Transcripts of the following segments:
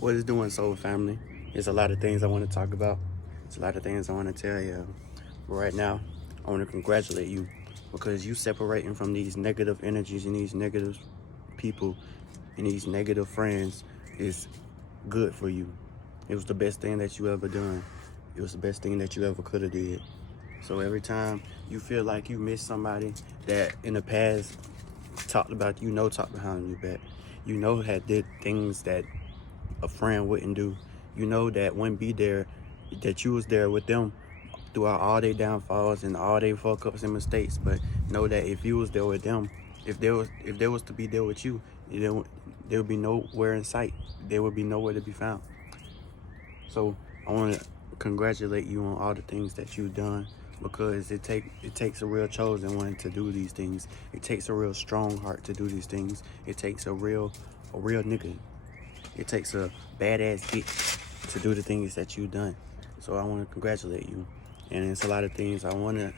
What is doing, soul family? There's a lot of things I want to talk about. There's a lot of things I want to tell you. But right now, I want to congratulate you because you separating from these negative energies and these negative people and these negative friends is good for you. It was the best thing that you ever done. It was the best thing that you ever could have did. So every time you feel like you miss somebody that in the past talked about talked behind your back, had did things that a friend wouldn't do, that wouldn't be there, that you was there with them throughout all their downfalls and all their fuck ups and mistakes. But know that if you was there with them, if there was to be there with you, there would be nowhere in sight. There would be nowhere to be found. So I want to congratulate you on all the things that you've done, because it takes a real chosen one to do these things. It takes a real strong heart to do these things. It takes a real nigga. It takes a badass bitch to do the things that you've done. So I want to congratulate you. And it's a lot of things I want to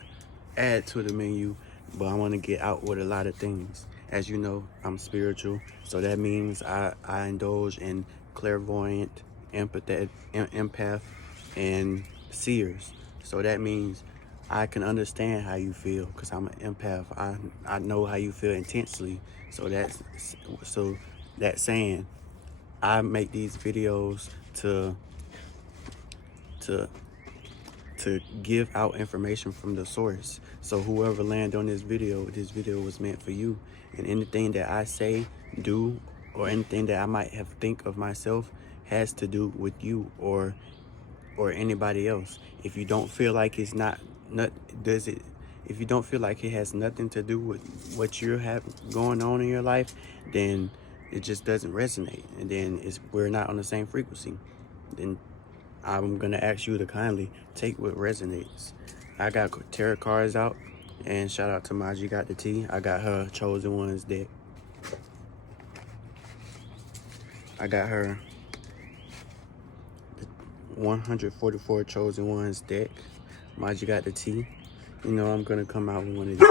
add to the menu, but I want to get out with a lot of things. As you know, I'm spiritual, so that means I indulge in clairvoyant, empath, and seers. So that means I can understand how you feel because I'm an empath. I know how you feel intensely. So that saying, I make these videos to give out information from the source. So whoever land on this video was meant for you. And anything that I say, do, or anything that I might have think of myself has to do with you or anybody else. If you don't feel like it's if you don't feel like it has nothing to do with what you have going on in your life, then it just doesn't resonate, and then we're not on the same frequency. Then I'm gonna ask you to kindly take what resonates. I got tarot cards out, and shout out to Maji got the tea. I got her chosen ones deck. I got her 144 chosen ones deck. Maji got the tea. I'm gonna come out with one of these.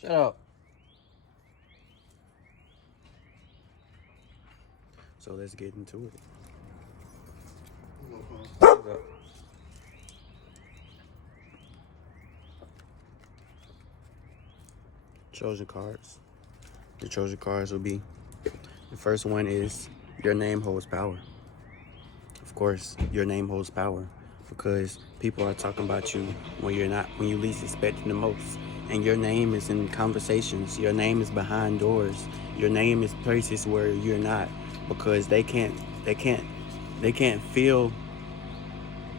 Shut up. So let's get into it. Chosen cards. The chosen cards will be, the first one is your name holds power. Of course, your name holds power because people are talking about you when you least expect it the most. And your name is in conversations. Your name is behind doors. Your name is places where you're not, because they can't feel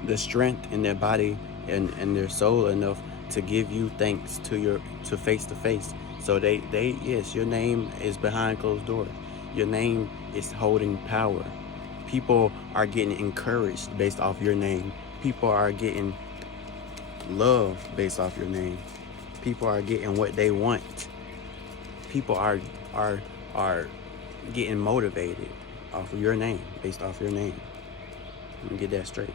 the strength in their body and their soul enough to give you thanks to face to face. So yes, your name is behind closed doors. Your name is holding power. People are getting encouraged based off your name. People are getting love based off your name. People are getting what they want. People are getting motivated off of your name, based off your name. Let me get that straight.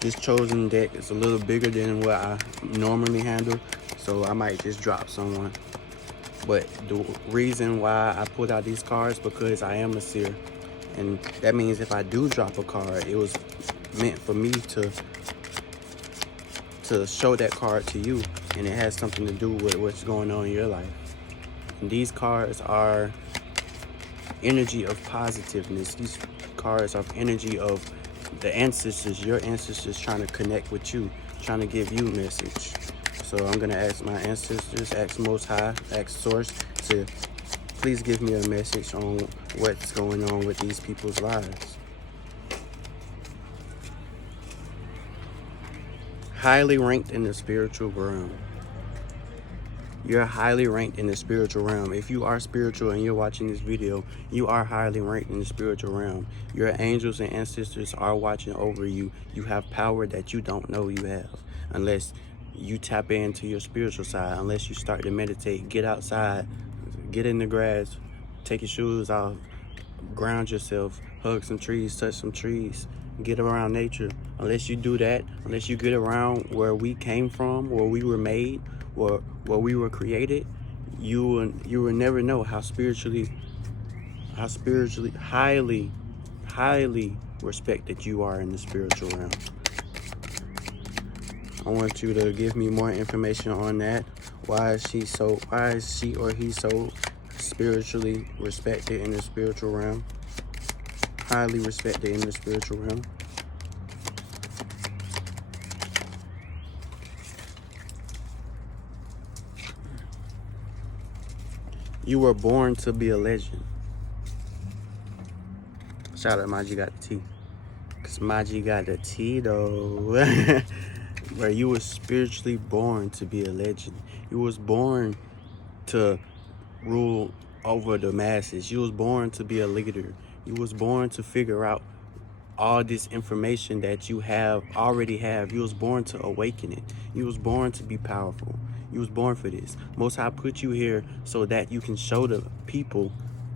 This chosen deck is a little bigger than what I normally handle, so I might just drop someone. But the reason why I put out these cards, because I am a seer, and that means if I do drop a card, it was meant for me to show that card to you, and it has something to do with what's going on in your life. And these cards are energy of positiveness. These cards are energy of the ancestors, your ancestors trying to connect with you, trying to give you a message. So I'm gonna ask my ancestors, ask Most High, ask Source to please give me a message on what's going on with these people's lives. Highly ranked in the spiritual realm. You're highly ranked in the spiritual realm. If you are spiritual and you're watching this video, you are highly ranked in the spiritual realm. Your angels and ancestors are watching over you. You have power that you don't know you have unless you tap into your spiritual side, unless you start to meditate, get outside, get in the grass, take your shoes off, ground yourself, hug some trees, touch some trees, get around nature. Unless you do that, unless you get around where we came from, where we were made, where we were created, you will never know how spiritually highly respected you are in the spiritual realm. I want you to give me more information on that. Why is she or he so spiritually respected in the spiritual realm? Highly respected in the spiritual realm. You were born to be a legend. Shout out Maji got the tea. Cause Maji got the tea though. Where you were spiritually born to be a legend. You was born to rule over the masses. You was born to be a leader. You was born to figure out all this information that you already have. You was born to awaken it. You was born to be powerful. You was born for this. Most High put you here so that you can show the people,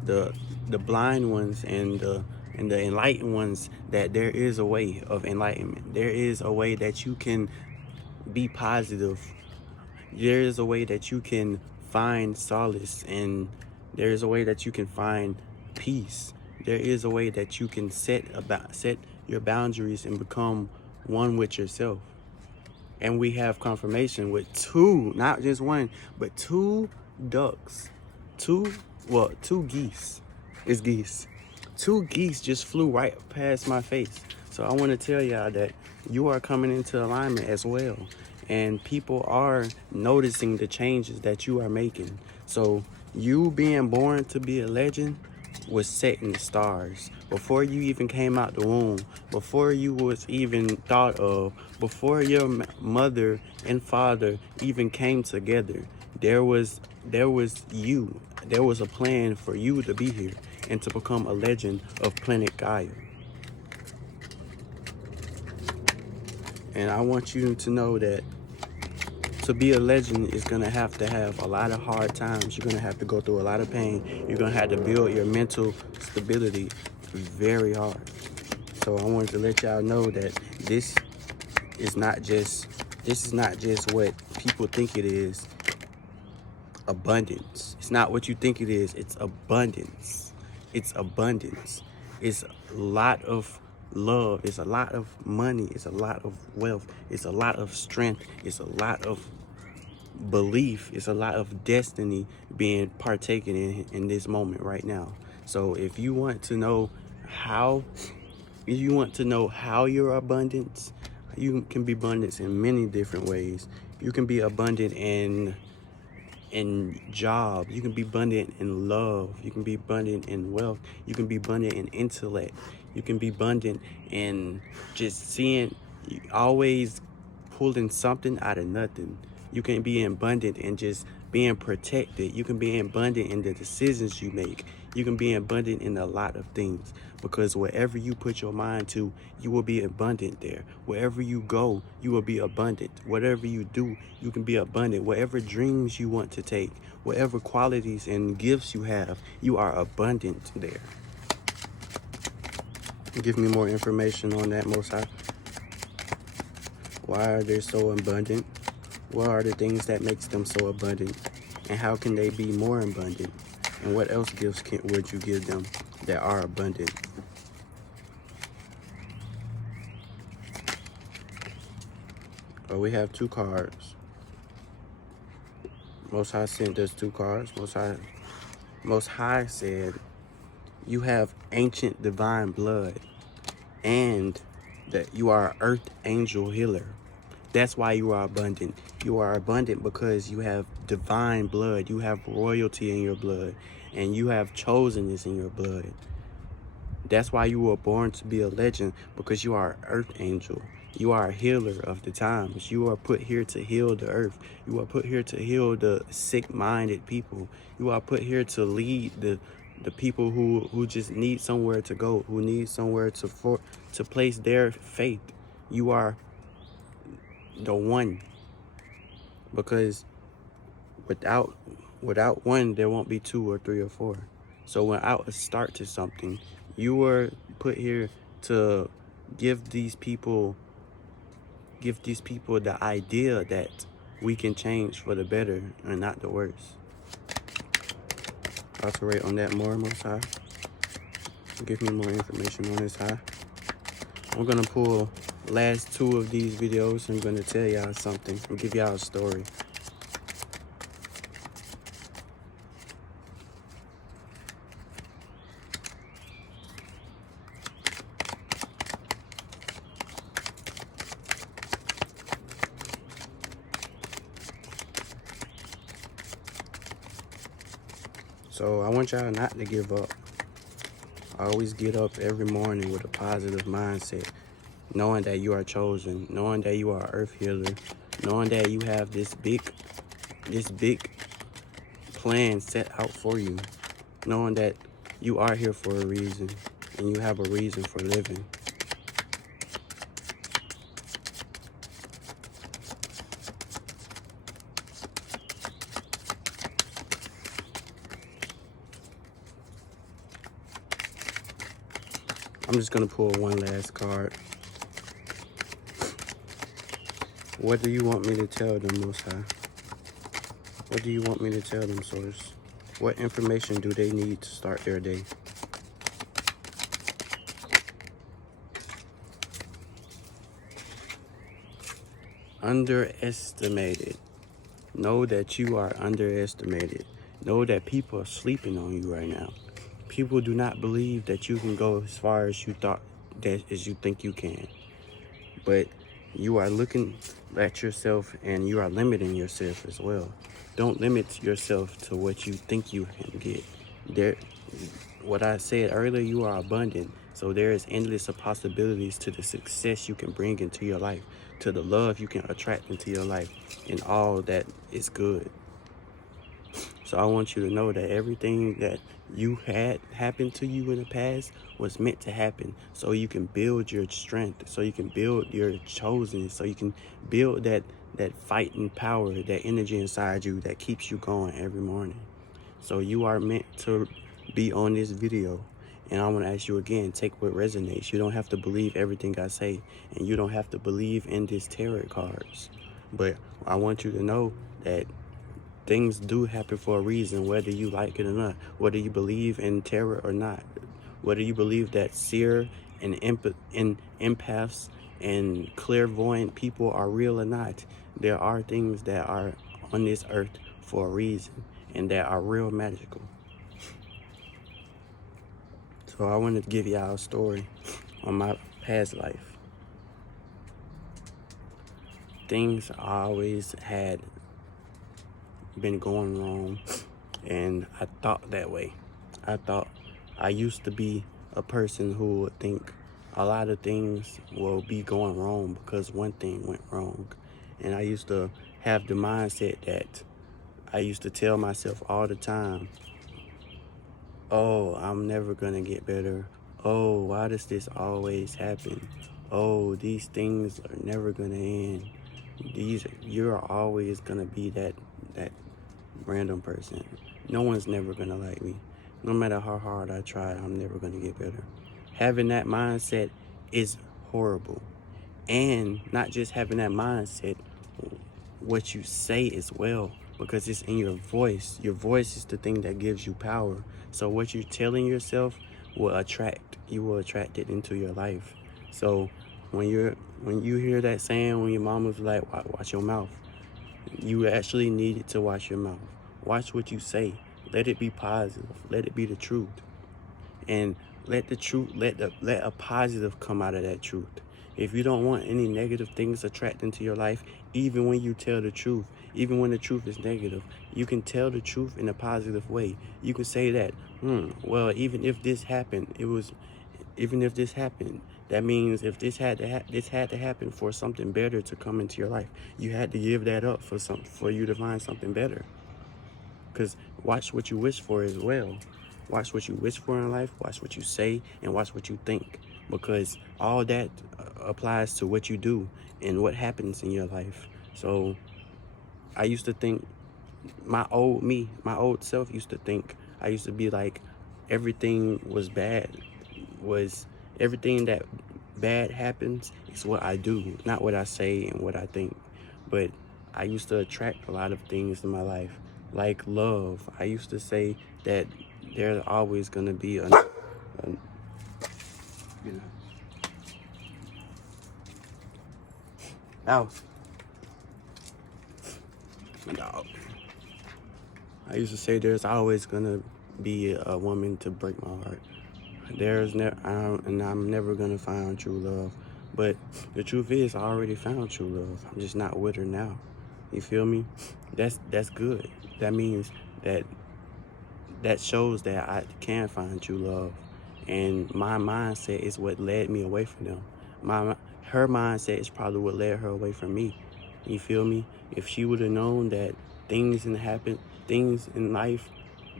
the blind ones and the enlightened ones, that there is a way of enlightenment. There is a way that you can be positive. There is a way that you can find solace, and there is a way that you can find peace. There is a way that you can set your boundaries and become one with yourself. And we have confirmation with two, not just one, but two ducks. Two geese. It's geese. Two geese just flew right past my face. So I want to tell y'all that you are coming into alignment as well. And people are noticing the changes that you are making. So you being born to be a legend was set in the stars. Before you even came out the womb, before you was even thought of, before your mother and father even came together, there was you. There was a plan for you to be here and to become a legend of planet Gaia. And I want you to know that to be a legend is going to have a lot of hard times. You're going to have to go through a lot of pain. You're going to have to build your mental stability very hard. So I wanted to let y'all know that this is not just what people think it is. Abundance. It's not what you think it is. It's abundance. It's abundance. It's a lot of love. It's a lot of money. It's a lot of wealth. It's a lot of strength. It's a lot of belief. It's a lot of destiny being partaken in this moment right now. So if you want to know how you're abundant, you can be abundant in many different ways. You can be abundant in job. You can be abundant in love. You can be abundant in wealth. You can be abundant in intellect. You can be abundant in just seeing, always pulling something out of nothing. You can be abundant in just being protected. You can be abundant in the decisions you make. You can be abundant in a lot of things, because wherever you put your mind to, you will be abundant there. Wherever you go, you will be abundant. Whatever you do, you can be abundant. Whatever dreams you want to take, whatever qualities and gifts you have, you are abundant there. Give me more information on that, Most High. Why are they so abundant? What are the things that makes them so abundant? And how can they be more abundant? And what else gifts would you give them that are abundant? Oh, we have two cards. Most High sent us two cards. Most High said, you have ancient divine blood, and that you are an earth angel healer. That's why you are abundant. You are abundant because you have divine blood. You have royalty in your blood, and you have chosenness in your blood. That's why you were born to be a legend, because you are an earth angel. You are a healer of the times. You are put here to heal the earth. You are put here to heal the sick-minded people. You are put here to lead the people who just need somewhere to go, who need somewhere to place their faith. You are the one, because without one, there won't be two or three or four. So without a start to something, you were put here to give these people the idea that we can change for the better and not the worse. Operate on that more, Most High. Give me more information on this high. I'm gonna pull last 2 of these videos. I'm gonna tell y'all something and give y'all a story. So I want y'all not to give up. I always get up every morning with a positive mindset, knowing that you are chosen, knowing that you are an earth healer, knowing that you have this big plan set out for you, knowing that you are here for a reason and you have a reason for living. I'm just gonna pull one last card. What do you want me to tell them, Most High? What do you want me to tell them, Source? What information do they need to start their day? Underestimated. Know that you are underestimated. Know that people are sleeping on you right now. People do not believe that you can go as far as you thought that as you think you can. But you are looking at yourself and you are limiting yourself as well. Don't limit yourself to what you think you can get. What I said earlier, you are abundant. So there is endless of possibilities to the success you can bring into your life, to the love you can attract into your life, and all that is good. So I want you to know that everything that you had happen to you in the past was meant to happen so you can build your strength, so you can build your chosen, so you can build that fighting power, that energy inside you that keeps you going every morning. So you are meant to be on this video. And I want to ask you again, take what resonates. You don't have to believe everything I say, and you don't have to believe in these tarot cards. But I want you to know that things do happen for a reason, whether you like it or not, whether you believe in terror or not, whether you believe that seer and empaths and clairvoyant people are real or not. There are things that are on this earth for a reason and that are real magical. So I want to give y'all a story on my past life. Things I always had been going wrong, and I thought that way. I thought I used to be a person who would think a lot of things will be going wrong because one thing went wrong. And I used to have the mindset that I used to tell myself all the time, oh, I'm never gonna get better. Oh, why does this always happen? Oh, these things are never gonna end. You're always gonna be that random person. No one's never gonna like me. No matter how hard I try, I'm never gonna get better. Having that mindset is horrible. And not just having that mindset, what you say as well, because it's in your voice. Your voice is the thing that gives you power. So what you're telling yourself will attract. You will attract it into your life. So when you hear that saying, when your mom was like, watch your mouth, you actually needed to watch your mouth. Watch what you say. Let it be positive. Let it be the truth. And let the truth, let a positive come out of that truth. If you don't want any negative things attract into your life, even when you tell the truth, even when the truth is negative, you can tell the truth in a positive way. You can say that, well, even if this happened, that means if this had to happen for something better to come into your life. You had to give that up for you to find something better. Because watch what you wish for as well. Watch what you wish for in life, watch what you say, and watch what you think. Because all that applies to what you do and what happens in your life. So I used to think, my old self used to think, I used to be like, everything was bad. Everything that bad happens is what I do, not what I say and what I think. But I used to attract a lot of things in my life, like love. I used to say that there's always gonna be a you know, house. No. I used to say there's always gonna be a woman to break my heart. There's never, and I'm never gonna find true love. But the truth is, I already found true love. I'm just not with her now. You feel me? That's good. That means that shows that I can find true love. And my mindset is what led me away from them. Her mindset is probably what led her away from me. You feel me? If she would have known that things in life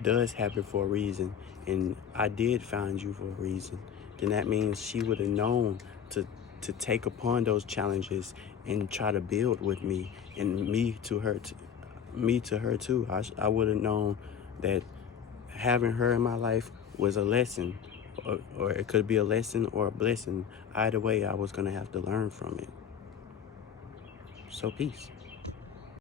does happen for a reason, and I did find you for a reason, then that means she would have known to take upon those challenges and try to build with me, and me to her too. I would have known that having her in my life was a lesson, or it could be a lesson or a blessing. Either way, I was gonna have to learn from it. So peace.